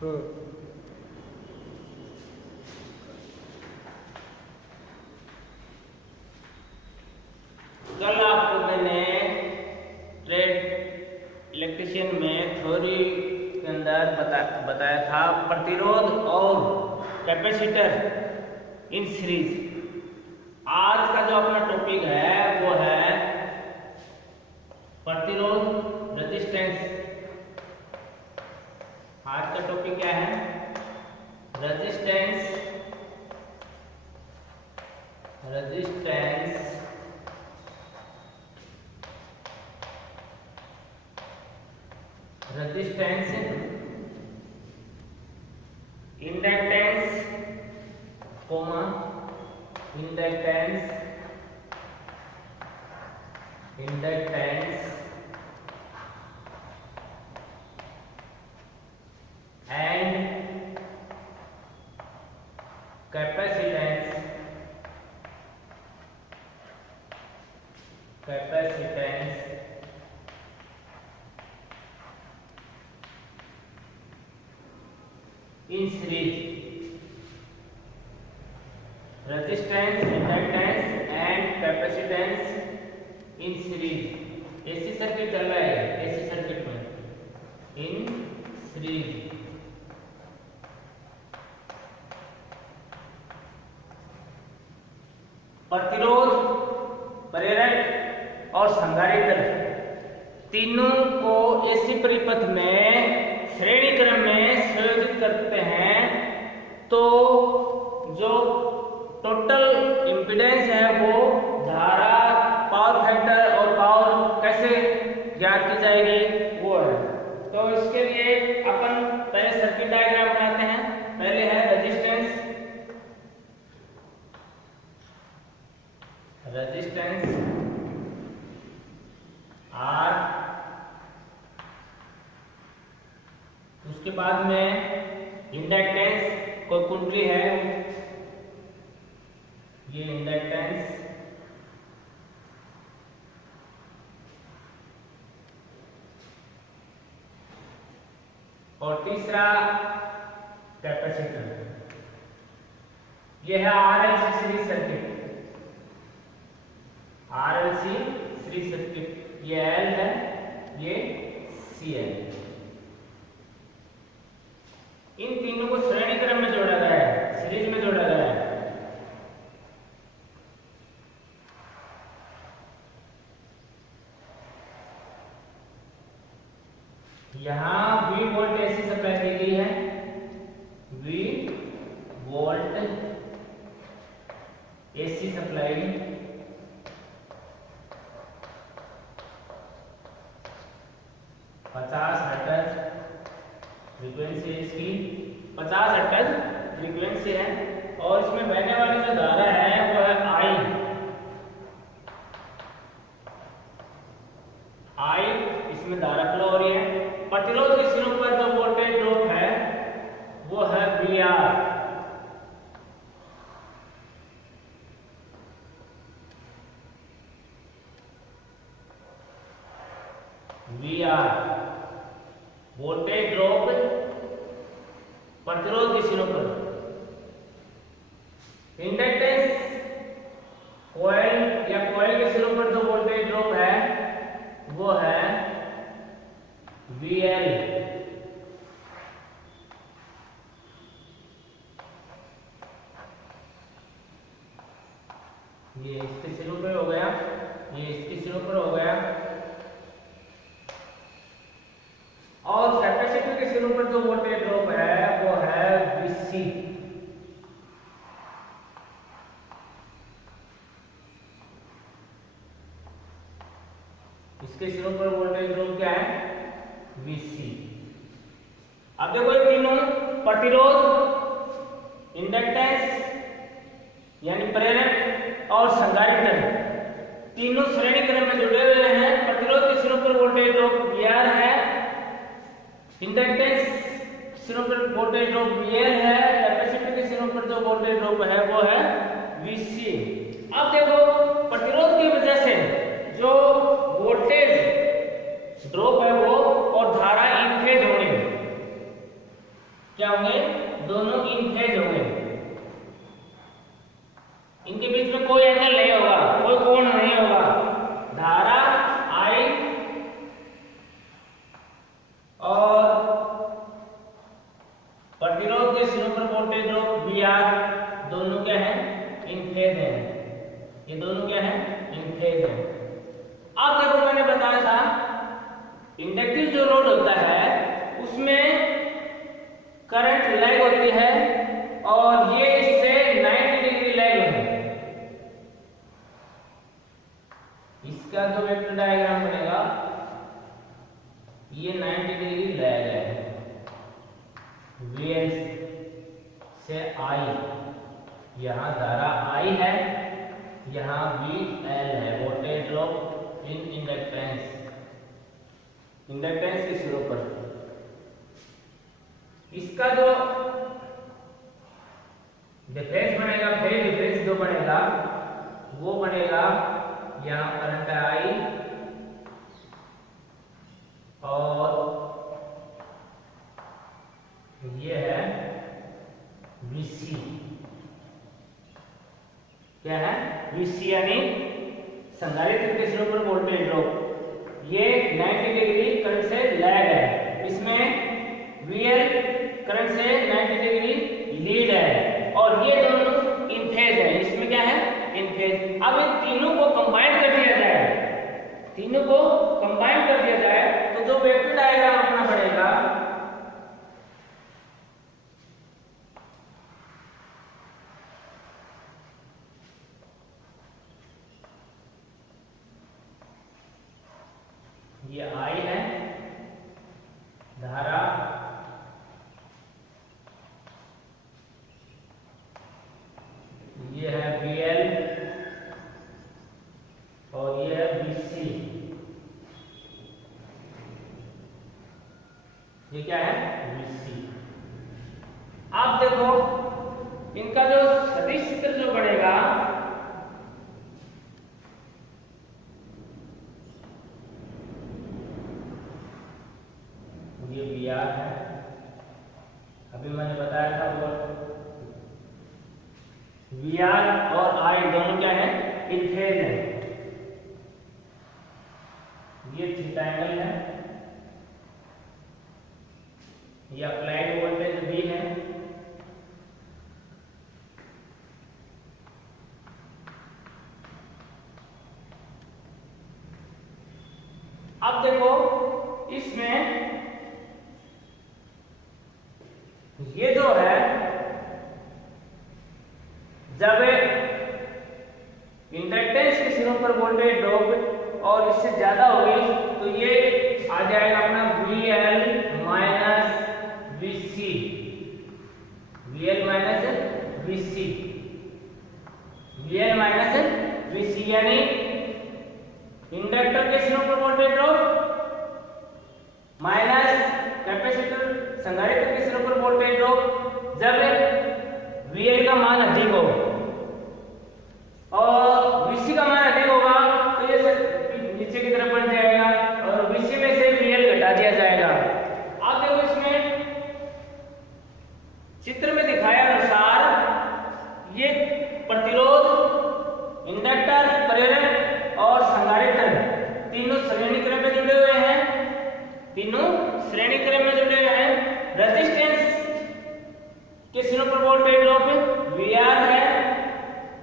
कल आपको मैंने ट्रेड इलेक्ट्रिशियन में थ्योरी के अंदर बताया था प्रतिरोध और कैपेसिटर इन सीरीज। आज का जो अपना टॉपिक है वो है प्रतिरोध रेजिस्टेंस। आज का टॉपिक क्या है? Resistance inductance and capacitance in series. Resistance, inductance and capacitance in series. AC circuit चल रहा है, AC सर्किट में in series. प्रतिरोध, प्रेरक और संधारित्र तीनों को AC परिपथ में श्रेणी क्रम में संयोजित करते हैं तो जो टोटल इम्पीडेंस है वो धारा, पावर फैक्टर और पावर कैसे ज्ञात की जाएगी वो है। तो इसके लिए अपन पहले सर्किट डायग्राम बनाते हैं। पहले है रेजिस्टेंस R, उसके बाद में इंडक्टेंस, कोई कुंडली है ये इंडक्टेंस, और तीसरा कैपेसिटर। ये है RLC series circuit. RLC series circuit, ये L है, ये CL। इन तीनों को श्रेणी क्रम में जोड़ा गया है, सीरीज में जोड़ा गया है। यहां V वोल्ट AC सप्लाई की गई है, V volt AC supply 50 hertz frequency, इसकी 50 हर्ट्ज फ्रीक्वेंसी है। और इसमें बहने वाली जो धारा है वो है I, इसमें धारा फ्लो हो रही है। प्रतिरोध के सिरों पर जो वोल्टेज ड्रॉप है वो है VR। वोल्टेज ड्रॉप प्रतिरोध के सिरों पर। इंडक्टेंस कॉइल या कॉइल के सिरों पर जो वोल्टेज ड्रॉप है वो है VL। ये इसके सिरों पर हो गया, ये इसके सिरों पर हो गया। और कैपेसिटर के सिरों पर जो वोल्टेज ड्रॉप है वो है VC। इसके सिरों पर वोल्टेज ड्रॉप क्या है? VC। अब देखो ये तीनों प्रतिरोध, इंडक्टेंस यानी प्रेरक और संधारित्र तीनों श्रेणी क्रम में जुड़े हुए हैं। प्रतिरोध के सिरों पर वोल्टेज ड्रॉप VR है, इंडक्टेंस सिरों पर वोल्टेज ड्रॉप VL है, कैपेसिटर के सिरों पर जो वोल्टेज ड्रॉप है वो है VC। अब देखो प्रतिरोध की वजह से जो वोल्टेज ड्रॉप है वो और धारा इन फेज होंगे, क्या होंगे, दोनों इन फेज होंगे। इनके बीच में कोई एंगल नहीं होगा, कोई कोण नहीं होगा। धारा I और प्रतिरोध के सिरों पर वोल्टेज ड्रॉप VR दोनों क्या है, इन फेज है। ये दोनों क्या है, इन फेज है। अब देखो मैंने बताया था इंडक्टिव जो लोड होता है उसमें करंट लैग होती है और ये इससे 90 डिग्री लैग है। इसका जो वेक्टर डायग्राम बनेगा ये 90 डिग्री लैग है। VL से I, यहां धारा I है, यहां VL है, voltage drop in inductance, inductance के सिरों पर। इसका जो डिफरेंस बनेगा, फेज डिफरेंस जो बनेगा वो बनेगा, यहाँ करंट है I और ये है VC। क्या है, VC यानी संधारित्र के सिरों पर वोल्टेज ड्रॉप। ये 90 डिग्री करंट से लैग है, इसमें VL करंट से 90 डिग्री लीड है और ये दोनों इन फेज है। इसमें क्या है, इन फेज। अब इन तीनों को कंबाइन कर दिया जाए, तीनों को कंबाइन कर दिया जाए तो जो वेक्टर डायग्राम अपना बनेगा ये I है, धारा ये है VL और ये है VC। ये क्या है, VC। आप देखो इनका जो सदिश चित्र जो बनेगा ये VR है। अभी मैंने बताया था वो VR और I दोनों क्या है, इन फेज है। ये थीटा एंगल है, ये अप्लाइड वोल्टेज V है। अब देखो इसमें ये जो है, जब इंडक्टेंस के सिरों पर वोल्टेज ड्रॉप और इससे ज्यादा होगी तो ये आ जाएगा अपना VL minus VC, VL minus VC, VL minus VC यानी इंडक्टर के सिरों पर वोल्टेज ड्रॉप माइनस कैपेसिटर संधारित्र के सिरों पर वोल्टेज ड्रॉप। जब VL का मान अधिक हो और VC का मान अधिक होगा तो ये नीचे की तरफ बढ़ जाएगा और VC में से VL घटा दिया जाएगा। आप देखो इसमें चित्र में दिखाया अनुसार ये प्रतिरोध, इंडक्टर, प्रेरक और संधारित्र तीनों श्रेणी क्रम में जुड़े हुए हैं, तीनों श्रेणी क्रम में जुड़े हुए हैं। रेजिस्टेंस के सिरों पर वोल्टेज ड्रॉप VR है,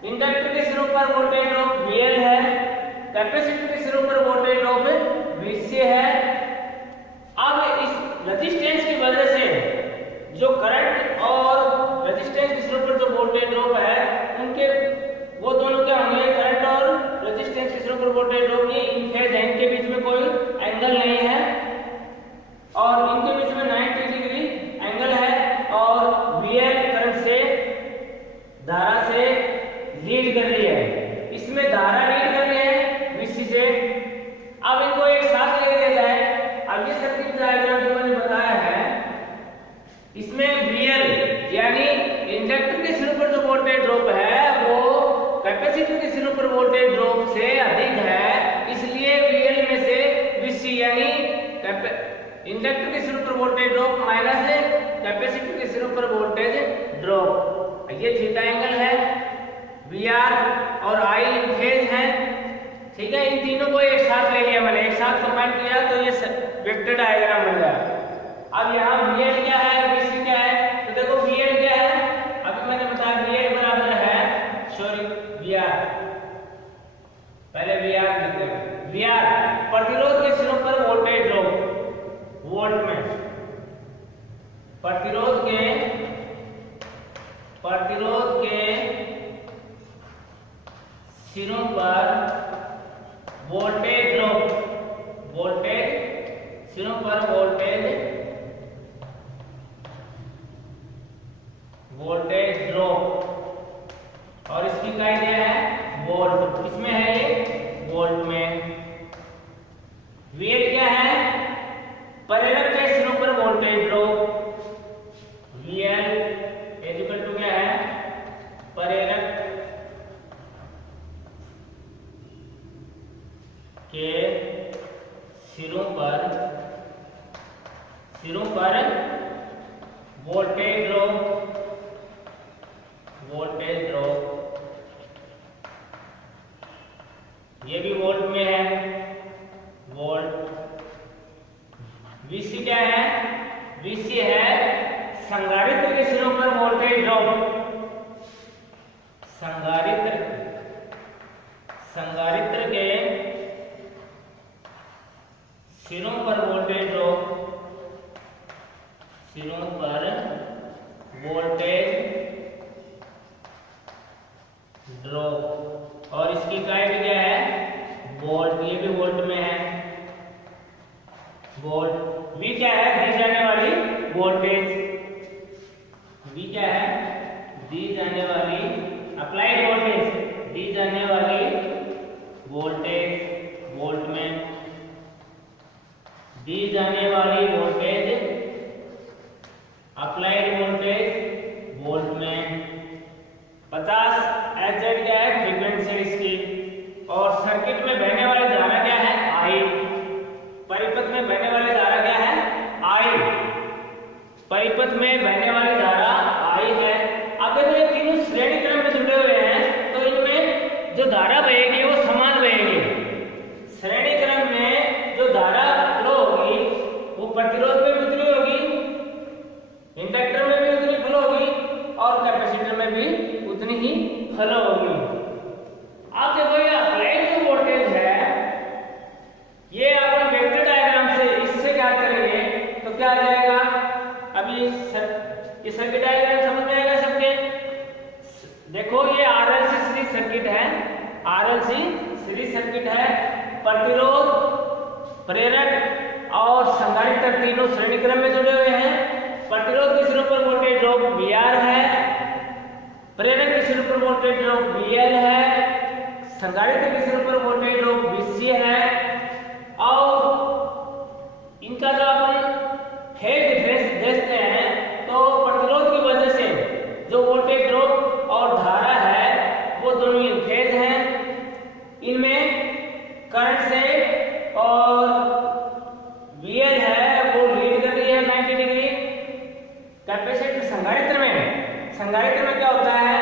इंडक्टर के सिरों पर वोल्टेज ड्रॉप VL है, कैपेसिटर के सिरों पर वोल्टेज ड्रॉप VC है। अब इस रेजिस्टेंस की वजह से जो करंट और रेजिस्टेंस के सिरों पर जो वोल्टेज ड्रॉप है उनके वो दोनों क्या होंगे, करंट और रेजिस्टेंस के सिरों पर वोल्टेज ड्रॉप ये इन फेज है, इनके बीच में कोई एंगल नहीं है और इनके बीच में 90 डिग्री एंगल है और VL करंट से धारा से लीड कर रही है, इसमें धारा लीड कर रही है VC से। अब इनको एक साथ ले लिया जाए। अब ये सर्किट डायग्राम जो मैंने बताया है इसमें VL यानी इंडक्टर के सिरों पर जो वोल्टेज ड्रॉप है वो कैपेसिटर के सिरों पर वोल्टेज ड्रॉप से अधिक है, इसलिए VL में से VC यानी इंडक्टर के सिरों पर वोल्टेज ड्रॉप माइनस कैपेसिटर के सिरों पर वोल्टेज ड्रॉप। ये थीटा एंगल है, VR और I फेज है, ठीक है। इन तीनों को एक साथ ले लिया मैंने, एक साथ कंबाइन किया तो ये वेक्टर डायग्राम बन गया। अब यहाँ VL क्या है, VC क्या है, तो देखो VL क्या है, अभी मैंने बताया VL बराबर है, सॉरी VR, पहले VR लिखते हैं। VR प्रतिरोध के सिरों पर वोल्टेज ड्रॉप वोल्ट में, प्रतिरोध के सिरों पर वोल्टेज ड्रॉप, वोल्टेज सिरों पर वोल्टेज ड्रॉप, और इसकी इकाई क्या है, वोल्ट। इसमें है ये वोल्ट में। VL क्या है, प्रेरक के सिरों पर voltage drop, VL equal to क्या है, प्रेरक के सिरों पर वोल्टेज ड्रॉप, ये भी वोल्ट में है, वोल्ट। VC क्या है, VC है संधारित्र के सिरों पर वोल्टेज ड्रॉप, संधारित्र के सिरों पर वोल्टेज ड्रॉप, और इसकी इकाई भी क्या है, वोल्ट। ये भी वोल्ट में है, वोल्ट। V क्या है, दी जाने वाली वोल्टेज, V क्या है, दी जाने वाली अप्लाइड वोल्टेज, दी जाने वाली वोल्टेज वोल्ट में, दी जाने वाली वोल्टेज अप्लाइड वोल्टेज वोल्ट में। 50 Hz क्या है, फ्रीक्वेंसी इसकी, और सर्किट में बहने वाली धारा क्या है, I, परिपथ में बहने वाली धारा क्या है, I, परिपथ में बहने वाली धारा I है। अब देखो ये तीनों श्रेणी क्रम में जुड़े हुए हैं, तो इनमें जो धारा बहेगी वो समान बहेगी। श्रेणी क्रम में जो धारा फ्लो होगी वो प्रतिरोध में भी उतनी होगी, इंडक्टर में भी उतनी फ्लो होगी, और कैपेसिटर में भी उतनी ही फ्लो होगी। आप देखो ये अप्लाइड जो वोल्टेज है, ये अपन वेक्टर डायग्राम से इससे क्या करेंगे तो क्या आ जाएगा, अभी ये सर्किट डायग्राम समझ में आएगा सबके। देखो ये RLC सीरीज सर्किट है, RLC सीरीज सर्किट है, प्रतिरोध, प्रेरक और संधारित्र तीनों श्रेणी क्रम में जुड़े हुए हैं। प्रतिरोध के सिरों पर वोल्टेज ड्रॉप VR है, प्रेरक के सिरों पर वोल्टेज ड्रॉप VL है, संधारित्र के सिरों पर वोल्टेज ड्रॉप VC है, और इनका जो अपन फेज डिफरेंस देखते हैं तो प्रतिरोध की वजह से जो वोल्टेज ड्रॉप और धारा है वो दोनों इन फेज हैं। इनमें करंट से और VL है वो लीड कर रही है 90 डिग्री। कैपेसिटर संधारित्र में क्या होता है,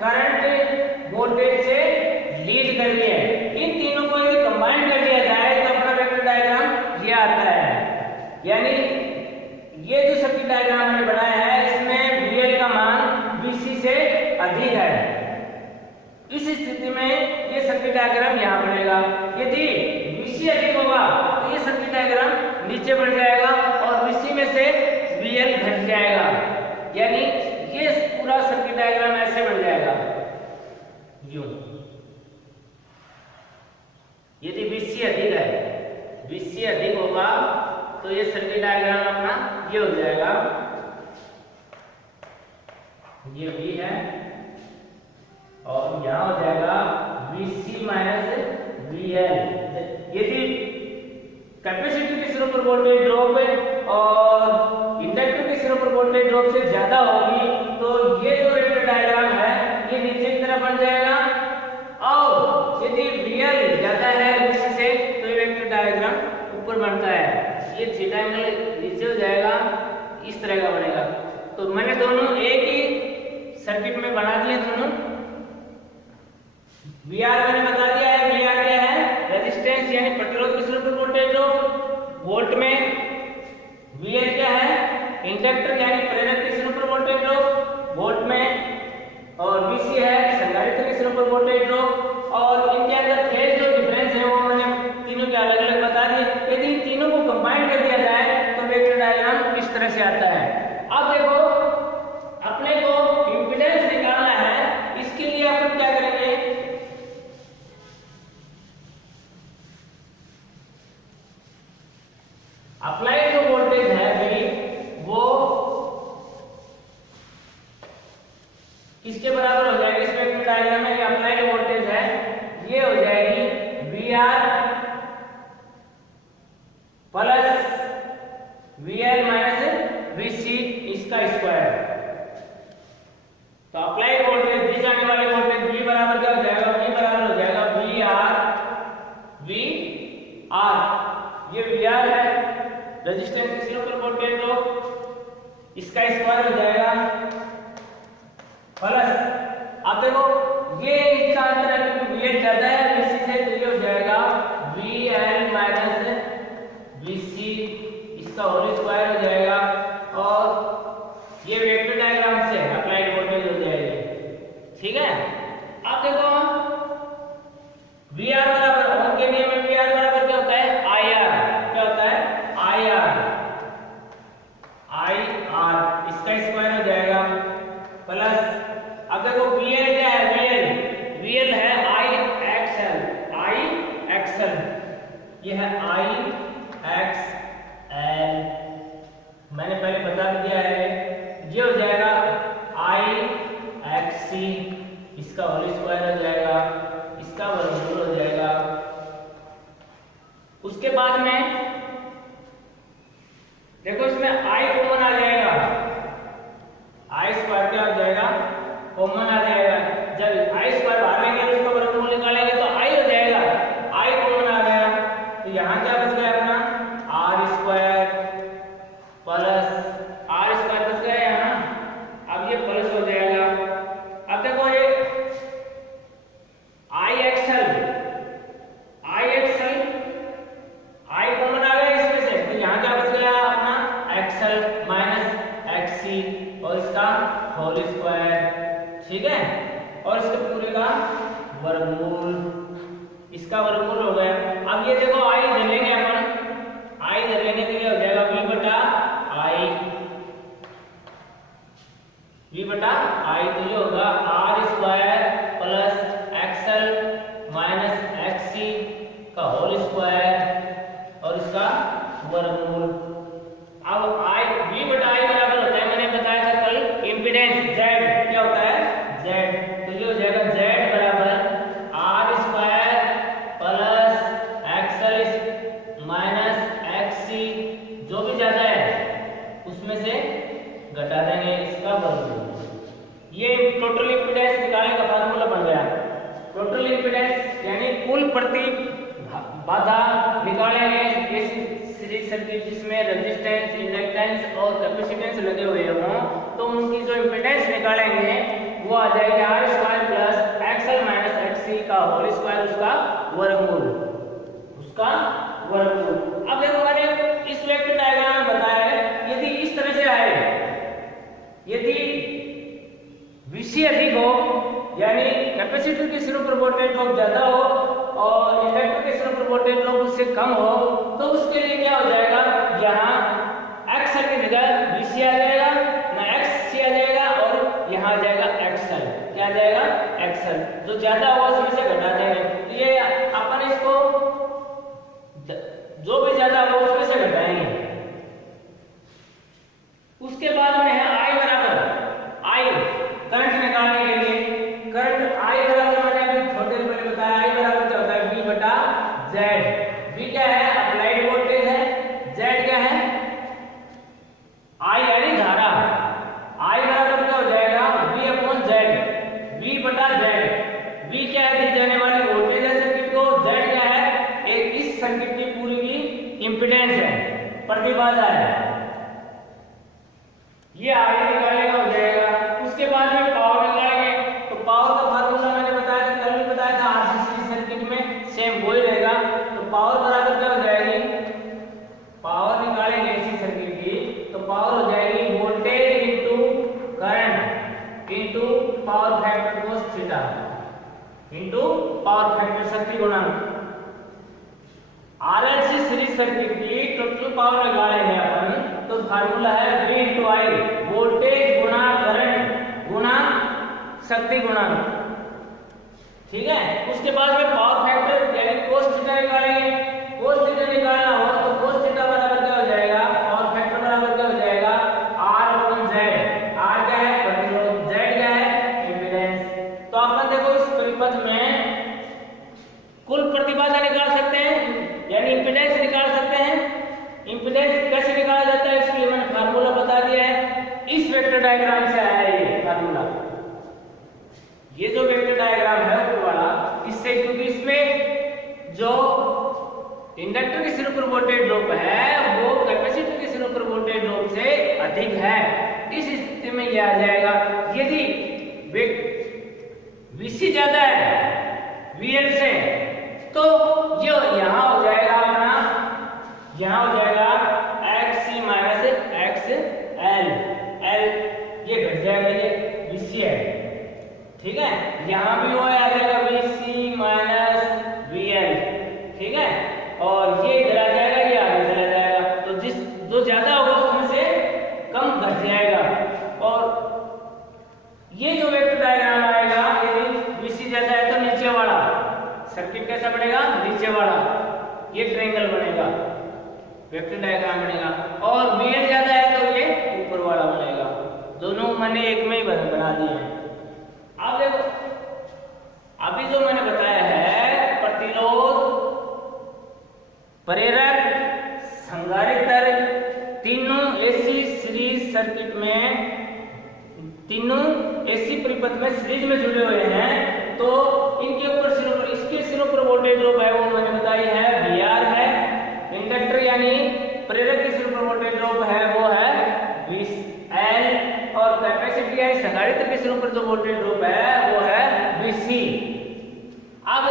करंट वोल्टेज से लीड कर रही है। इन तीनों को यदि कंबाइन कर दिया जाए तो अपना वेक्टर डायग्राम ये आता है। यानी ये जो सर्किट डायग्राम मैंने बनाया है इसमें VL का मान VC से अधिक है। इस स्थिति में ये सर्किट डायग्राम यहाँ बनेगा। यदि VC अधिक होगा तो ये सर्किट डायग्राम नीचे बढ़ जाएगा और VC में से VL घट जाएगा। यानी ये पूरा सर्किट डायग्राम ऐसे बन जाएगा यूं। यदि VC अधिक है, VC अधिक होगा तो ये सर्किट डायग्राम अपना ये हो जाएगा, ये V है और यहाँ हो जाएगा VC माइनस VL। यदि कैपेसिटर के सिरों पर वोल्टेज ड्रॉप और इंडक्टर के सिरों पर वोल्टेज ड्रॉप से ज्यादा होगी तो ये जो वेक्टर डायग्राम है ये नीचे की तरफ बन जाएगा, और यदि VL ज्यादा है VC से तो ये वेक्टर डायग्राम ऊपर बनता है। ये थीटा एंगल नीचे हो जाएगा, इस तरह का बनेगा। तो मैंने दोनों एक ही सर्किट में बना दिए दोनों। VR मैंने बता दिया है, VR क्या है, रेजिस्टेंस यानी प्रतिरोध के सिरे पर वोल्टेज ड्रॉप, वोल्ट में। VL क्या है, इंडक्टर यानी प्रेरक के सिरे पर वोल्टेज ड्रॉप, वोल्ट में। और VC है संधारित्र के सिरे पर वोल्टेज ड्रॉप। और इनके अंदर फेज जो डिफरेंस है वो मैंने तीनों के अलग अलग बता दिए। यदि इन तीनों को कंबाइन कर दिया जाए तो वेक्टर डायग्राम इस तरह से आता है। अब देखो अपने को इंपीडेंस निकालना है, इसके लिए अपन क्या करेंगे, अप्लाइड जो वोल्टेज है V वो किसके बराबर हो जाएगी, इस वेक्टर डायग्राम में अप्लाइड वोल्टेज है, ये हो जाएगी VR plus VL minus VC इसका स्क्वायर। तो अप्लाइड वोल्टेज दी जाने वाले वोल्टेज V बराबर क्या हो जाएगा, V बराबर हो जाएगा VR ये VR है रेजिस्टेंस के सिरे पर वोल्टेज ड्रॉप, इसका स्क्वायर हो जाएगा प्लस, आप देखो ये इसका अंतर है क्योंकि VL ज्यादा है VC से, तो ये हो जाएगा VL माइनस VC इसका होल स्क्वायर हो जाएगा। और ये वेक्टर डायग्राम से अप्लाइड वोल्टेज हो जाएगी। ठीक है, अब देखो VR बराबर ओम के नियम में VR बराबर क्या होता है, IR, क्या होता है IR इसका स्क्वायर हो जाएगा प्लस, अब देखो VL क्या है, VL है IXL, ये है IXL, मैंने पहले बता दिया है, ये हो जाएगा IXC इसका होल स्क्वायर हो जाएगा, इसका वर्गमूल हो जाएगा। उसके बाद में देखो इसमें I कॉमन आ जाएगा, I स्क्वायर क्या हो जाएगा, कॉमन आ जाएगा। जब I स्क्वायर बाहर लेंगे तो उसका वर्गमूल निकालेंगे तो I हो जाएगा, I कॉमन आ गया, तो यहाँ क्या बच गया अपना R square plus R square बच गया यहाँ, अब ये प्लस हो जाएगा। अब देखो ये I कॉमन आ गया इसमें से, तो यहाँ क्या बच गया अपना XL माइनस XC और इसका होल स्क्वायर। ठीक है, और इसके पूरे का वर्गमूल, इसका वर्गमूल हो गया। अब ये देखो I इधर लेंगे अपन, I इधर लेने के लिए हो जाएगा V बटा I, तो ये होगा R square plus XL minus XC का होल स्क्वायर और इसका वर्गमूल। अब V बटा I बराबर होता है, मैंने बताया था कल, इंपीडेंस Z क्या होता है, Z, तो ये हो जाएगा Z बराबर R square plus XL minus XC, जो भी ज्यादा है उसमें से घटा देंगे, इसका वर्गमूल। ये टोटल इंपीडेंस निकालने का फार्मूला बन गया। टोटल इंपीडेंस यानी कुल प्रतिबाधा निकालेंगे इस सीरीज सर्किट जिसमें रेजिस्टेंस, इंडक्टेंस और कैपेसिटेंस लगे हुए हों, तो उनकी जो इंपीडेंस निकालेंगे वो आ जाएगी R square plus XL minus XC का होल स्क्वायर, उसका वर्गमूल। अब देखो मैंने इस वेक्टर डायग्राम में बताया है, यदि इस तरह से आए, यदि VC अधिक हो यानी कैपेसिटर के सिरों पर वोल्टेज ड्रॉप ज्यादा हो और इंडक्टर के सिरों पर वोल्टेज ड्रॉप उससे कम हो, तो उसके लिए क्या हो जाएगा, यहाँ XL की जगह VC आ जाएगा ना, XC आ जाएगा और यहाँ आ जाएगा XL, क्या आ जाएगा XL, जो ज्यादा होगा उसमें से घटा देंगे। ये अपन इसको जो भी ज्यादा होगा उसमें से घटाएंगे। उसके बाद में है I बराबर करंट निकालने के लिए, करंट I बराबर मैंने अभी थोड़ी देर पहले बताया, I बराबर क्या होता है V बटा Z। V क्या है, अप्लाइड वोल्टेज है, Z क्या है I यानी धारा, I बराबर क्या हो जाएगा V अपॉन Z, V बटा Z। V क्या है, दी जाने वाली वोल्टेज है सर्किट को, Z क्या है एक इस सर्किट की पूरी की इंपीडेंस है, प्रतिबाधा है। ये I power factor cos theta into power factor शक्ति गुणांक। आरएलसी सीरीज सर्किट की टोटल पावर निकालेंगे अपन, तो फार्मूला है V इंटू I, वोल्टेज गुणा करंट गुणा शक्ति गुणांक। ठीक है, उसके बाद में पावर फैक्टर यानी cos थीटा निकालेंगे। cos थीटा निकालना हो तो cos थीटा बराबर क्या हो जाएगा, पावर फैक्टर बराबर क्या हो जाएगा, R अपॉन Z। R क्या है, प्रतिरोध, Z क्या है, इम्पीडेंस। तो अपन देखो इस परिपथ में कुल प्रतिबाधा निकाल सकते हैं यानी इम्पीडेंस निकाल सकते हैं। इम्पीडेंस कैसे निकाला जाता है इसके लिए मैंने फार्मूला बता दिया है। इस वेक्टर डायग्राम से आया है ये फार्मूला, ये जो वेक्टर डायग्राम है ऊपर वाला, इससे, क्योंकि इसमें जो इंडक्टर के सिरे पर वोल्टेज ड्रॉप है वो कैपेसिटर के सिरे पर वोल्टेज ड्रॉप से अधिक है। इस स्थिति में यह आ जाएगा, यदि Vc ज्यादा है VL से तो ये यहाँ हो जाएगा अपना, यहाँ हो जाएगा XC माइनस XL, L ये घट जाएगा, ये Vc है। ठीक है, यहाँ भी वो आ जाएगा Vc माइनस VL। ठीक है, और ये इधर आ जाएगा, ये आगे चला जाएगा, तो जिस जो ज्यादा होगा उसमें से कम घट जाएगा। और ये जो वेक्टर डायग्राम आएगा, यदि Vc ज्यादा है तो नीचे वाला सर्किट कैसा बनेगा, नीचे वाला ये ट्रायंगल बनेगा, वेक्टर डायग्राम बनेगा। और VL ज्यादा है तो ये ऊपर वाला बनेगा। दोनों मैंने एक में ही बना दिए हैं। अब देखो, अभी जो मैंने बताया है प्रतिरोध, प्रेरक, संधारित्र, तीनों एसी सीरीज सर्किट में, तीनों एसी परिपथ में सीरीज में जुड़े हुए हैं, तो इनके ऊपर सिरों पर, इसके सिरों पर वोल्टेज ड्रॉप है वो मैंने बताई है VR है। इंडक्टर यानी प्रेरक के सिरों पर वोल्टेज ड्रॉप है वो है VL, और कैपेसिटर यानी संधारित्र के सिरों पर जो वोल्टेज ड्रॉप है वो है VC। अब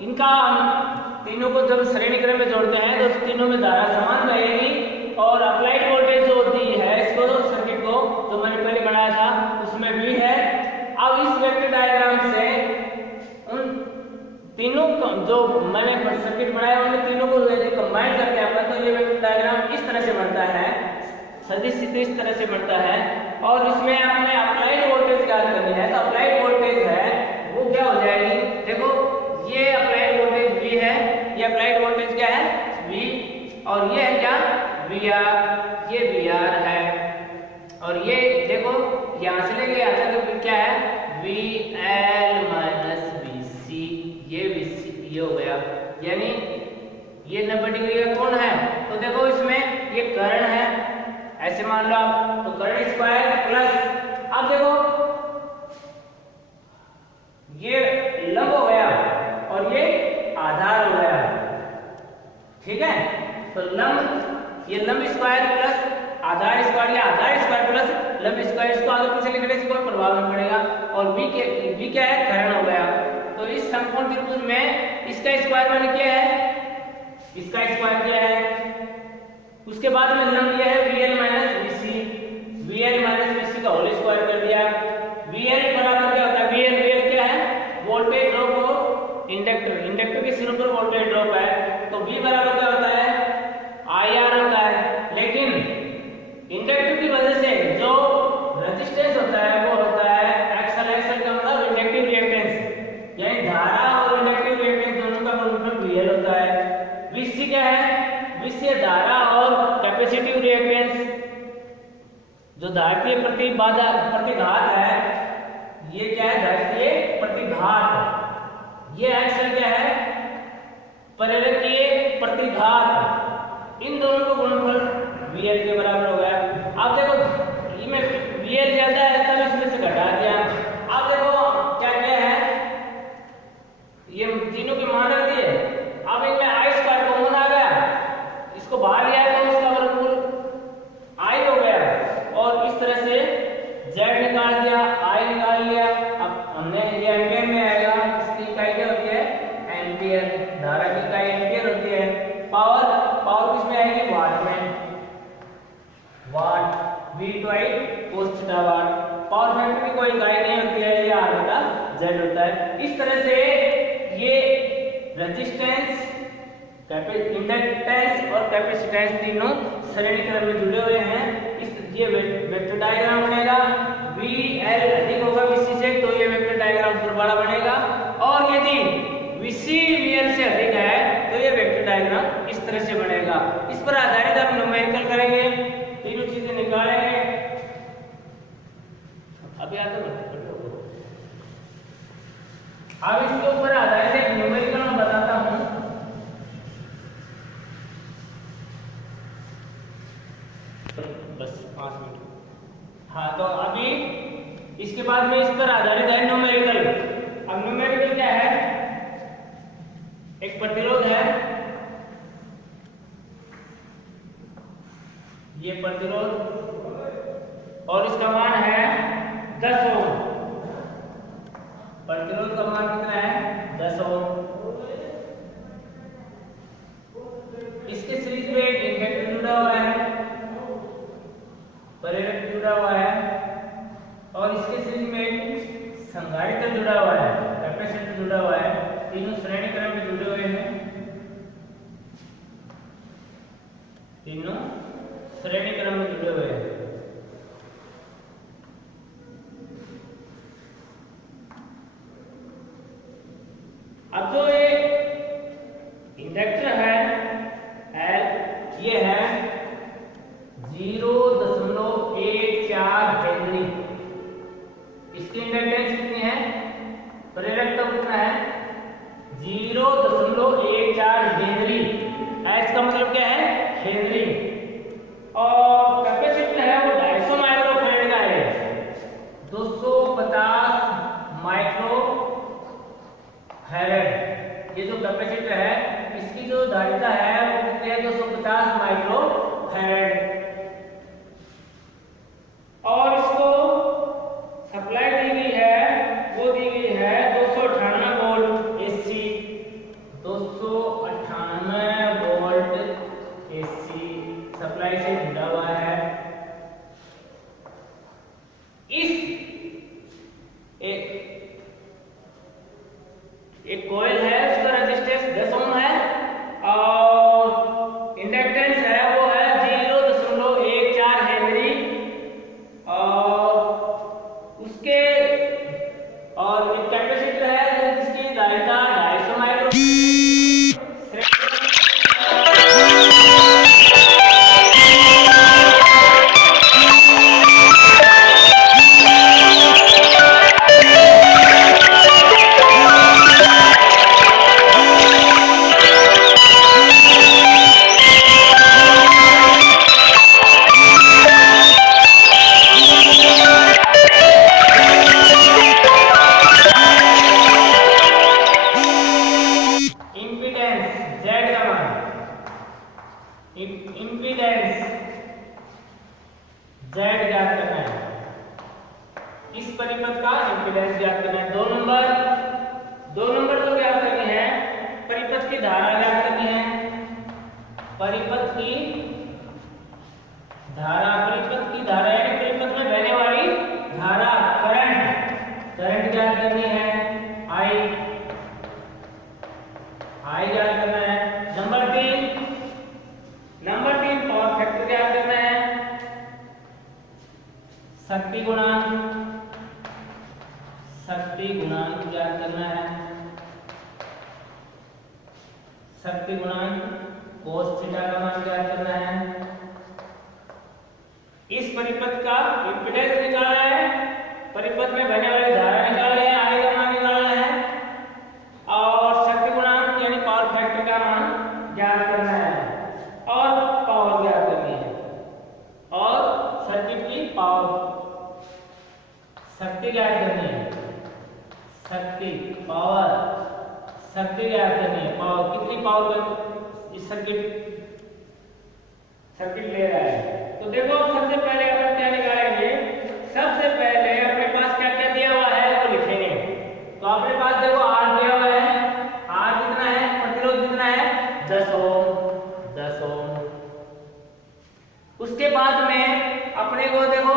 इनका तीनों को जब श्रेणी क्रम में जोड़ते हैं तो तीनों में धारा समान बहेगी, और अप्लाइड वोल्टेज जो होती है इसको, सर्किट को जो मैंने पहले बनाया था उसमें V है। अब इस वेक्टर डायग्राम से उन तीनों जो मैंने सर्किट बनाया उन तीनों को यदि कंबाइन करके अपन, तो ये वेक्टर डायग्राम इस तरह से बनता है, सदिश इस तरह से बनता है। और इसमें आपने अप्लाइड वोल्टेज ज्ञात करनी है, तो अप्लाइड वोल्टेज है वो क्या हो जाएगी, देखो ये अप्लाइड वोल्टेज V है, ये अप्लाइड वोल्टेज क्या है V, और ये है क्या VR, ये VR है। और ये देखो यहाँ से लेके यहाँ तक क्या है VL माइनस VC, ये VC ये हो गया, यानी ये 90 डिग्री का कोण है। तो देखो इसमें ये कर्ण है, ऐसे मान लो आप, तो कर्ण स्क्वायर प्लस, अब देखो ये लंब हो गया और ये आधार हो गया। ठीक है, तो लंब, ये लंब स्क्वायर प्लस आधार स्क्वायर, या आधार स्क्वायर प्लस लंब स्क्वायर, इसको आगे पीछे लिखने से कोई प्रभाव नहीं पड़ेगा। और V क्या है, कर्ण हो गया। तो इस समकोण त्रिभुज में इसका स्क्वायर मैंने किया है, इसका स्क्वायर किया है, उसके बाद में लंब यह है VL minus VC, VL minus VC का होल स्क्वायर कर दिया। VL बराबर क्या होता है, VL क्या है, voltage drop of inductor, inductor के सिरों पर वोल्टेज ड्रॉप है, तो V बराबर क्या होता है, IR होता है। लेकिन इंडक्टर की वजह से जो रेजिस्टेंस होता है वो होता है XL, XL का मतलब इंडक्टिव रिएक्टेंस, यानी धारा और इंडक्टिव रिएक्टेंस दोनों का गुणनफल VL होता है। VC क्या है, VC धारा और कैपेसिटिव रिएक्टेंस, जो धारितीय प्रतिबाधा प्रतिघात है, ये क्या है, धारितीय प्रतिघात, ये XL क्या है, प्रेरकीय प्रतिघात, इन दोनों का गुणनफल VL के बराबर हो गया। अब देखो इसमें VL ज्यादा है तब इसमें से घटा दिया। अब देखो क्या क्या है, ये तीनों के मान रख दिए। अब इनमें I स्क्वायर कॉमन आ गया, इसको बाहर लिया तो इसका वर्गमूल I हो गया, और इस तरह से Z निकाल दिया, I निकाल लिया। अब हमने ये एम्पियर में आएगा, इसकी इकाई क्या होती है, एम्पियर, धारा की इकाई एम्पियर होती है। पावर, पावर किसमें आएगी, वाट में, वाट, V/I cos थीटा वाट। पावर फैक्टर की कोई इकाई नहीं होती है, ये R बटा Z होता है। इस तरह से ये रेजिस्टेंस, इंडक्टेंस और कैपेसिटेंस तीनों श्रेणी क्रम में जुड़े हुए हैं। इस ये वेक्टर डायग्राम बनेगा। VL अधिक होगा VC से तो ये वेक्टर डायग्राम थोड़ा बड़ा बनेगा, और यदि VC VL से अधिक है तो ये वेक्टर डायग्राम इस तरह से बनेगा। इस पर आधारित हम न्यूमेरिकल करेंगे, तीनों चीजें निकालेंगे। अब याद हो अब इसके ऊपर आधारित एक न्यूमेरिकल मैं बताता हूं। बस 5 मिनट। हाँ, तो अभी इसके बाद में इस पर आधारित है न्यूमेरिकल। अब न्यूमेरिकल क्या है? एक प्रतिरोध है, ये प्रतिरोध, और इसका मान है 10 ओम। प्रतिरोध का मान कितना है? 10 ओम। इसके सीरीज में एक इंडक्टर जुड़ा हुआ है, प्रेरक जुड़ा हुआ है, और इसके सीरीज में एक संधारित्र जुड़ा हुआ है, कैपेसिटर जुड़ा हुआ है। तीनों श्रेणी क्रम में जुड़े हुए हैं, तीनों श्रेणी क्रम में जुड़े हुए हैं। अब जो ये इंडक्टर है L, ये है 0.14 हेनरी। इसकी इंडक्टेंस कितनी है? प्रेरक तो कितना है? 0.14 हेनरी। H का मतलब क्या है? हेनरी। और कैपेसिटर है वो 250 माइक्रोफैरड का है, 250 माइक्रोफैरड। ये जो कैपेसिटर है इसकी जो धारिता है वो कितनी है? 250 माइक्रोफैरड। और इसको सप्लाई दी गई है, वो दी गई है 298 volt AC, 298 volt AC supply से जुड़ा हुआ है। इस एक कॉइल है, उसका रेजिस्टेंस 10 ओम है, और इंडक्टेंस है वो है 0.14 हेनरी, और उसके और एक कैपेसिटर है जिसकी धारिता 250 माइक्रो। इंपीडेंस Z ज्ञात करना है। इस परिपथ का इंपीडेंस ज्ञात करना है। 2 नंबर तो ज्ञात करनी है, परिपथ की धारा ज्ञात करनी है। परिपथ की धारा यानी परिपथ में बहने वाली धारा, करंट ज्ञात करनी है। I ज्ञात करना है। नंबर 3 पावर फैक्टर ज्ञात करना है। शक्ति गुणांक ज्ञात करना है। शक्ति गुणांक cos थीटा का मान ज्ञात करना है। इस परिपथ का इंपीडेंस निकालना है, परिपथ में बहने वाली धारा निकालनी है, I का मान निकालना है, और शक्ति गुणांक यानी पावर फैक्टर का मान ज्ञात करना है, और पावर ज्ञात करनी है, और सर्किट की पावर शक्ति ज्ञात करनी है। शक्ति ज्ञात करनी है। पावर कितनी पावर का इस सर्किट ले रहा है। तो देखो सबसे पहले अपन क्या निकालेंगे? सबसे पहले अपने पास क्या क्या दिया हुआ है वो लिखेंगे। तो अपने पास देखो R दिया हुआ है। R कितना है? प्रतिरोध कितना है? 10 ओम। उसके बाद में अपने को देखो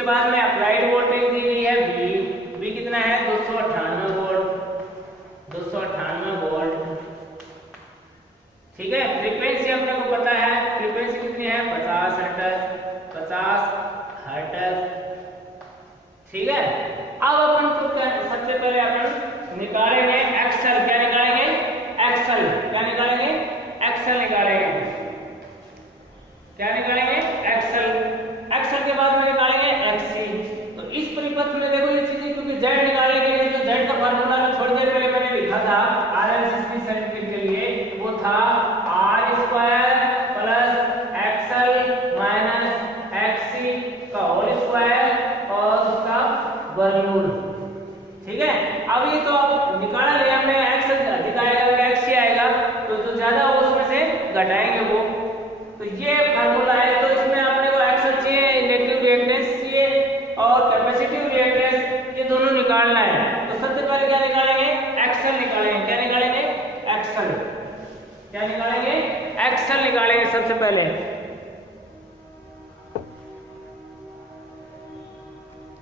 उसके बाद में अप्लाइड वोल्टेज दी गई है बी कितना है 298 वोल्ट, 298 वोल्ट। ठीक है, फ्रीक्वेंसी अपने को पता है, फ्रीक्वेंसी कितनी है 50 हर्ट्ज, 50 हर्ट्ज। ठीक है, अब अपन को सबसे पहले अपन निकालेंगे एक्सल। क्या निकालेंगे? एक्सल। क्या निकालेंगे? एक्सल निकालेंगे। क्या निकालेंगे? एक्सल। एक्सल के बाद में निकालेंगे एक्सी। तो इस परिपथ में देखो ये चीजें, क्योंकि जेड निकालने के लिए जो जेड का फार्मूला में थोड़ी देर पहले मैंने लिखा था आरएलसी सर्किट के लिए, वो था R square plus XL minus XC का होल स्क्वायर और उसका वर्गमूल। ठीक है, अब ये तो अब निकाला लिया हमने, एक्सएल अधिक आएगा एक्सी आएगा, तो जो ज्यादा हो उसमें से घटाएंगे वो। तो ये फार्मूला है, तो इसमें आपने को एक्सल चाहिए, इंडक्टिव रिएक्टेंस चाहिए और कैपेसिटिव रिएक्टेंस, ये दोनों निकालना है। तो सबसे पहले क्या निकालेंगे? एक्सल निकालेंगे। क्या निकालेंगे? एक्सल। क्या निकालेंगे? एक्सल निकालेंगे सबसे पहले।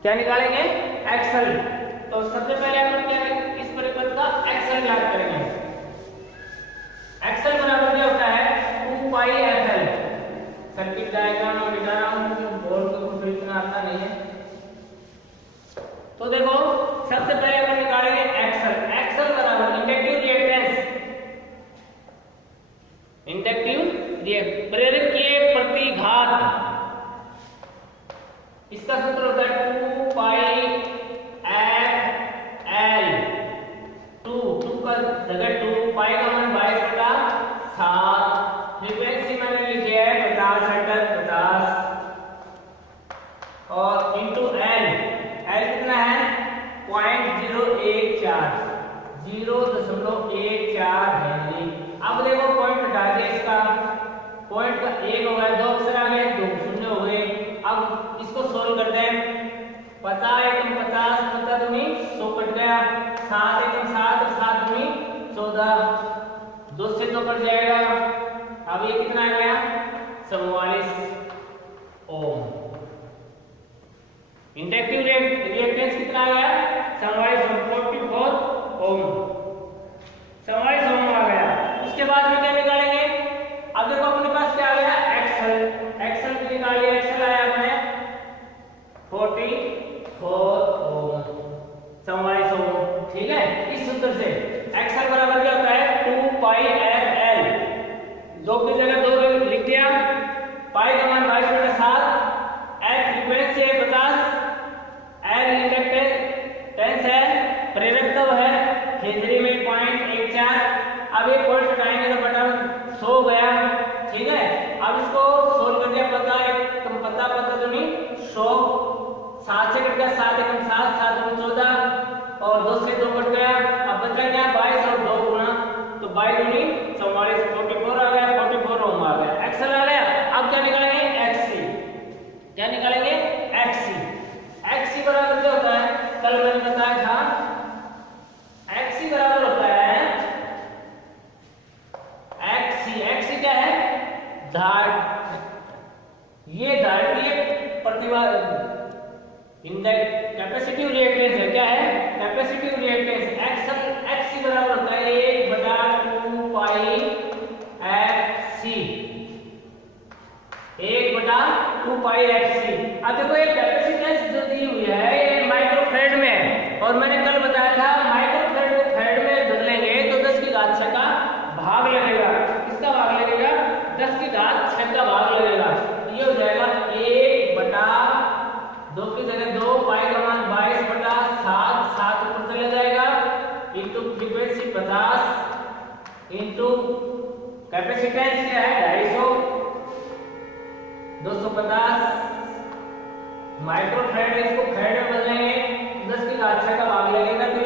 क्या निकालेंगे? एक्सल। तो सबसे पहले हम क्या इस परिपथ का एक्सल ज्ञात करेंगे। एक्सल बराबर क्या होता है 2 पाई एफएल। सर्किट डायग्राम में मिटा रहा हूं क्योंकि बोर्ड पे कुछ इतना आता नहीं है। तो देखो सबसे पहले अपन निकालेंगे एक्सल। एक्सल बराबर इंडक्टिव रिएक्टेंस, इंडक्टिव प्रेरक के प्रतिघात, इसका सूत्र होता है 2 पाई एफ एल। 2 का जगह 2 पाई का मान 22/7। फ्रीक्वेंसी मैंने लिखी है 50 हर्ट्ज 50 और इंटू एल। एल कितना है 0.014 हेनरी। अब देखो पॉइंट हटा दिया, इसका पॉइंट का 1 हो गया, 2 अक्षर आ गए, 2 शून्य हो गए। अब इसको सोल्व करते हैं। 50 एकम 50, 50 दूनी 100 कट गया, 7 एकम 7, 7 दूनी 14, 2 से 2 कट जाएगा। अब ये कितना आ गया 44 ओम। इंडक्टिव रिएक्टेंस कितना आ गया 44 ओम, 44 ओम आ गया। उसके बाद में क्या निकालेंगे? अब देखो अपने पास क्या आ गया एक्सल। एक्सल की निकालिए, एक्सल आया अपने 44 ओम, 44 ओम। ठीक है, इस सूत्र से एक्सल बराबर क्या होता है 2 पाई एफ एल। 2 की जगह 2 लिख दिया, पाई का मान 22/7, एफ फ्रीक्वेंसी है 50, एल इंडक्टेंस है, प्रेरकत्व है हेनरी में 0.14। अब ये पॉइंट हटाएंगे तो बटा 100 गया। ठीक है, अब इसको सोल्व कर दिया। 50 दूनी 100, 7 से कट गया 7 एकम 7, 7 दूनी 14 और 2 से 2 कट गया। अब बचा क्या 22 और 2 गुना, तो 22 दूनी 44, 44 आ गया, 44 ओम आ गया, एक्सल आ गया। अब क्या निकालेंगे एक्सी। क्या निकालेंगे एक्सी। एक्सी बराबर क्या होता है, कल मैंने बताया था, एक्सी बराबर होता है एक्सी। एक्सी क्या है धार, ये धारकीय प्रतिबाधा कैपेसिटिव रिएक्टेंस है। क्या है कैपेसिटिव रिएक्टेंस। एक्सल एक्सी बराबर होता है 1/2 पाई एफ सी, 1/2 पाई एफ सी। अब देखो ये कैपेसिटेंस जो दी हुई है ये माइक्रोफैराड में है, और मैंने कल बताया था माइक्रोफैराड को फैराड में बदलेंगे तो 10 की घात 6 का भाग लगेगा। किसका भाग लगेगा 10 की घात 6 का भाग लगेगा। ये हो जाएगा 1/2 की जगह 2, पाई का मान 22/7, 7 ऊपर चला जाएगा, इंटू फ्रीक्वेंसी 50 इंटू कैपेसिटेंस क्या है 250, 250 माइक्रोफैराड। इसको फैराड में बदलेंगे 10 की घात 6 का भाग लगेगा, तो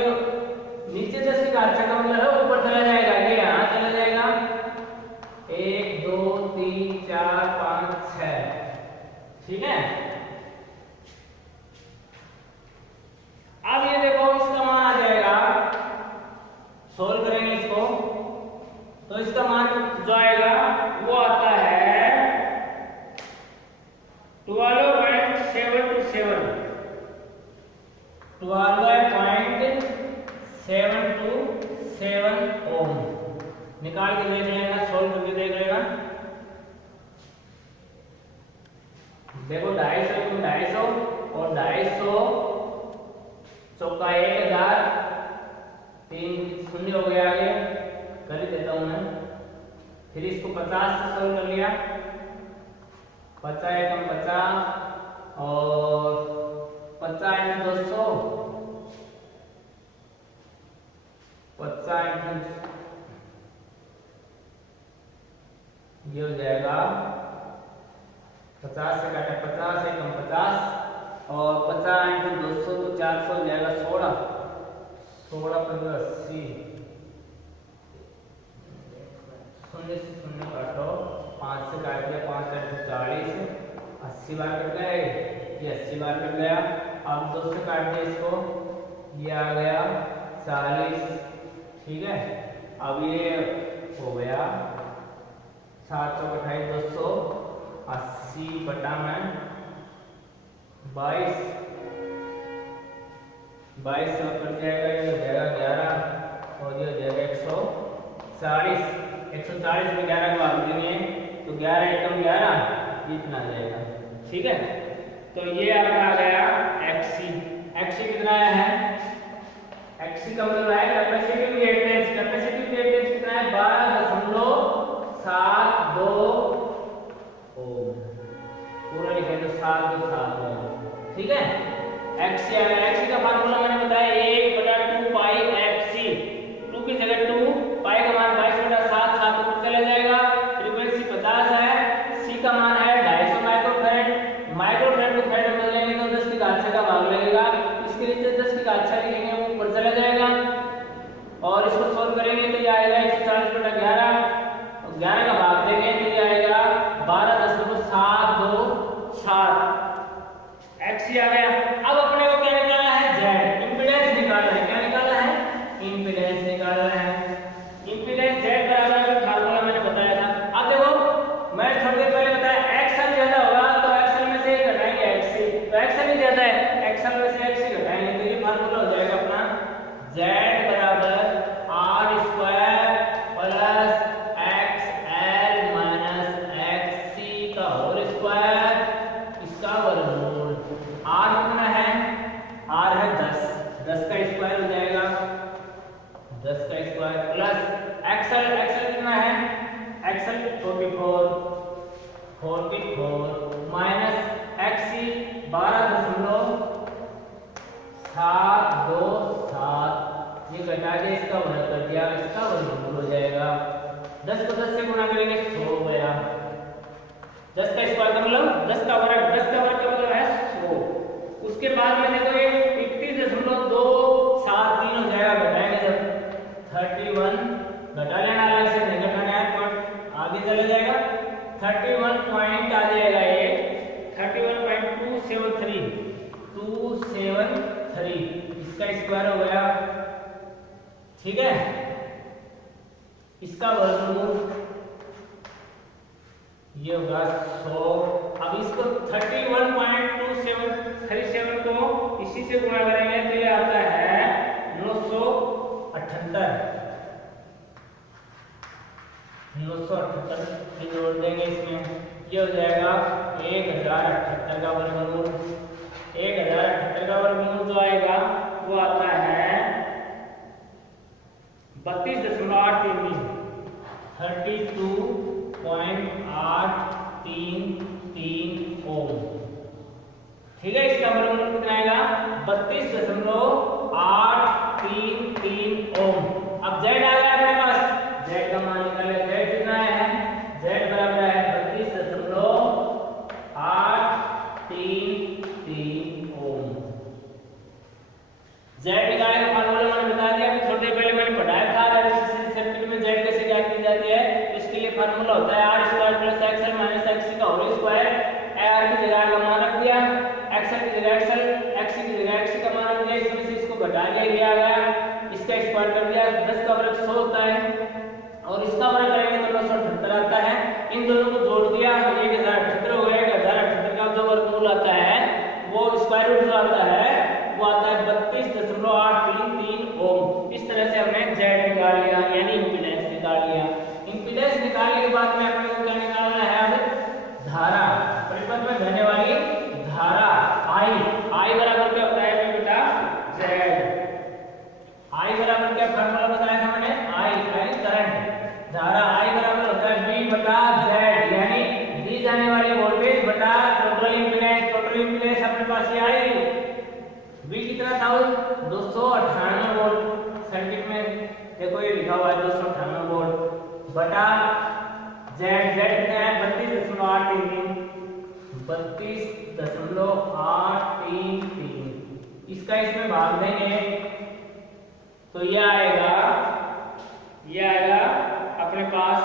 नीचे 10 की घात 6 का मतलब है ऊपर चला जाएगा, ये यहाँ चला जाएगा 1 2 3 4 5 6। ठीक है, अब ये देखो इसका मान आ जाएगा, सोल्व करेंगे इसको तो इसका मान जो आएगा वो आता है 12.727। 12.727 ओम। निकाल के देख लेना, सोल्व करके देख लेना। देखो 250 को 250 और 250 चौका 1000, 3 शून्य हो गया, आगे कर ही देता हूं मैं। फिर इसको 50 से सोल्व कर लिया, 50 एकम 50 और 50 × 200, 50 ये हो जाएगा 50 से काटा 50 एकम 50 और 50 × 200 तो 400 हो जाएगा 16, 16 × 80, शून्य से शून्य काटो, 5 से काट दिया, 5 × 40, 80 बार कट गया, ये 80 बार कट गया। अब 2 से काट दिया इसको, ये आ गया 40, ठीक है। अब ये हो गया 7 चौक 28, 280 बटा में 22, 22 से कट जाएगा, ये हो जाएगा 11 और ये हो जाएगा 140, 140 में 11 को भाग देंगे तो 11 एकम 11, इतना आ जाएगा, ठीक है। तो ये आपका आ गया XC। XC कितना है? XC का मतलब है कैपेसिटिव रिएक्टेंस। कैपेसिटिव रिएक्टेंस कितना है? 12.72 ओम। पूरा लिखे तो 7 ओम, ठीक है। XC आ गया। XC का फार्मूला मैंने बताया 1/2 पाई FC। 2 की जगह 2, पाई का मान 22/7, 7 ऊपर चला जाएगा। फ्रीक्वेंसी 50 है। C का मान है 250 माइक्रोफैरड। माइक्रोफैरड को फैरड में बदलेंगे तो 10 की घात 6 का भाग लगेगा। इसके नीचे 10 की घात 6 लिखेंगे, वो ऊपर चला जाएगा और इसको सोल्व करेंगे तो ये आएगा 140/11 और 11 का भाग देंगे तो ये आएगा 12.727। XC आ गया। अब अपने को क्या निकालना है? Z, इंपीडेंस निकालना है। क्या निकालना है? इंपीडेंस निकालना है। इंपीडेंस Z बराबर फार्मूला मैंने बताया था। अब देखो मैं थोड़ी देर पहले बताया XL ज्यादा होगा तो XL में से घटाएंगे XC, तो XL ही ज्यादा है, XL में से XC घटाएंगे तो ये फार्मूला हो जाएगा अपना Z बराबर R² plus XL minus XC का होल स्क्वायर, इसका वर्गमूल। R कितना है? R है 10, 10 का स्क्वायर हो जाएगा, 10 का स्क्वायर प्लस XL, XL कितना है? XL 44 माइनस XC 12.727, ये घटा के इसका वर्ग कर दिया, इसका वर्गमूल हो जाएगा। 10 को 10 से गुणा करेंगे 100 हो गया। 10 का स्क्वायर का मतलब 10 का वर्ग, 10 का वर्ग का मतलब है 100। उसके बाद में देखो ये 31.273 हो जाएगा, घटाएंगे जब 31 घटा लेना, अलग से नहीं घटाना है, आगे चला जाएगा 31 पॉइंट आ जाएगा, ये 31.273 इसका स्क्वायर हो गया, ठीक है। इसका वर्गमूल ये होगा 100। अब इसको 31.2737 को इसी से गुणा करेंगे तो ये आता है 978 जोड़ देंगे इसमें, ये हो जाएगा 1078 का वर्गमूल। 1078 का वर्गमूल जो आएगा वो आता है 32.833 32.833 ओम, ठीक है। इसका वर्गमूल कितना आएगा? 32.833 ओम। अब Z आ गया अपने पास, Z का मान निकाले। Z कितना है? Z बराबर है 32.833 ओम। Z निकालने का फार्मूला मैंने बता दिया, थोड़ी देर पहले मैंने पढ़ाया था रेजिस्टेंस सर्किट में Z कैसे ज्ञात की जाती है। इसके लिए फार्मूला होता है R² plus XL minus XC का होल स्क्वायर। R की जगह का मान रख दिया, XL की जगह XL, XC की जगह XC का मान रख दिया, इसमें से इसको घटा लिया गया, इसका स्क्वायर कर दिया। 10 का वर्ग 100 होता है और इसका वर्ग करेंगे तो 978 आता है। इन दोनों को जोड़ दिया 1078 हो गया। 1078 का जो वर्गमूल आता है वो स्क्वायर रूट जो आता है वो आता है 32 जेड निकाल लिया, यानी इंपीडेंस निकाल लिया। इंपीडेंस निकालने के बाद में अपने को क्या निकालना है, अब धारा, परिपथ में बहने वाली धारा आई बराबर क्या होता है बेटा, जेड। आई बराबर क्या फार्मूला बताया था मैंने, आई यानी करंट, धारा आई बराबर होता है V बटा Z, यानी दी जाने वाली वोल्टेज बटा टोटल इंपीडेंस। टोटल इंपीडेंस अपने पास ये आई, V कितना था, 298 वोल्ट। सर्किट में देखो ये लिखा हुआ है 298 वोल्ट बटा Z कितना है, 32.833। इसका इसमें भाग देंगे तो ये आएगा अपने पास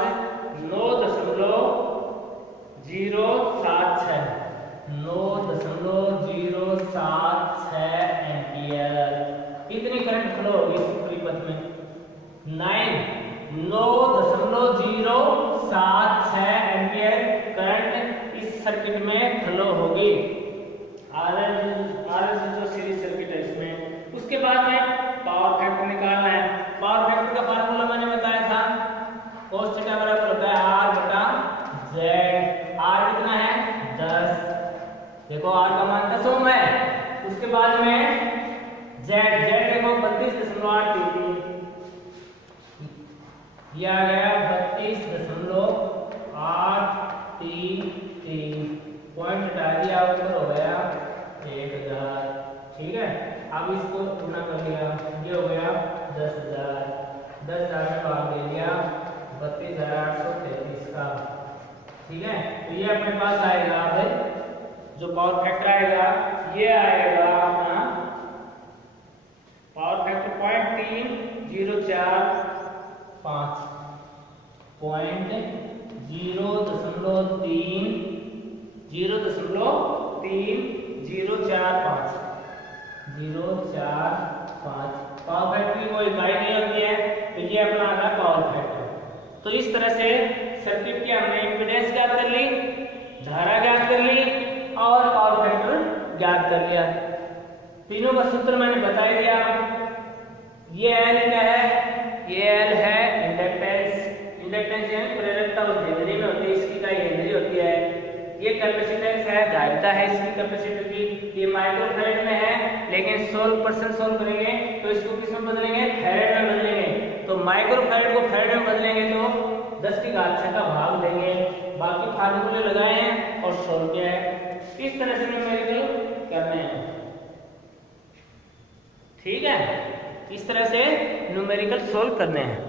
9.076 एम्पियर। कितनी करंट फ्लो होगी इस परिपथ में, 9.076 एम्पियर करंट इस सर्किट में फ्लो होगी। आरएल जो सीरीज सर्किट है इसमें। उसके बाद में पावर फैक्टर निकालना है। पावर फैक्टर का फार्मूला मैंने बताया था, cos थीटा बराबर होता है R बटा Z। R कितना है, 10। देखो R का मान 10 ओम है। उसके बाद में Z देखो 32.833, यह आ गया 32.833। पॉइंट हटा दिया, ऊपर हो गया 1000। ठीक है, अब इसको गुना कर लिया, ये हो गया 10,000। 10,000 में भाग दे दिया 32,833 का। ठीक है, तो ये अपने पास आएगा, अब जो पावर फैक्टर आएगा ये आएगा अपना पावर फैक्टर 0.3045, 0.3045 पावर फैक्टर की कोई इकाई नहीं होती है, तो ये अपना आता है पावर फैक्टर। तो इस तरह से सर्किट की हमने इंपीडेंस ज्ञात कर ली, धारा ज्ञात कर ली और पावर फैक्टर ज्ञात कर लिया। तीनों का सूत्र मैंने बता दिया। ये L क्या है, ये L है इंडक्टेंस यानी प्रेरकता हेनरी में होती है, इसकी इकाई हेनरी होती है। ये कैपेसिटेंस है, धारिता है इसकी कैपेसिटर की, ये माइक्रोफैरड में है, लेकिन 100% सोल्व करेंगे तो इसको किस में बदलेंगे, फैरड में बदलेंगे। तो माइक्रोफैरड को फैरड में बदलेंगे तो 10⁶ का भाग देंगे। बाकी फार्मूले लगाए हैं और सोल्व किया है। इस तरह से न्यूमेरिकल करने हैं। ठीक है, इस तरह से न्यूमेरिकल सोल्व करने हैं।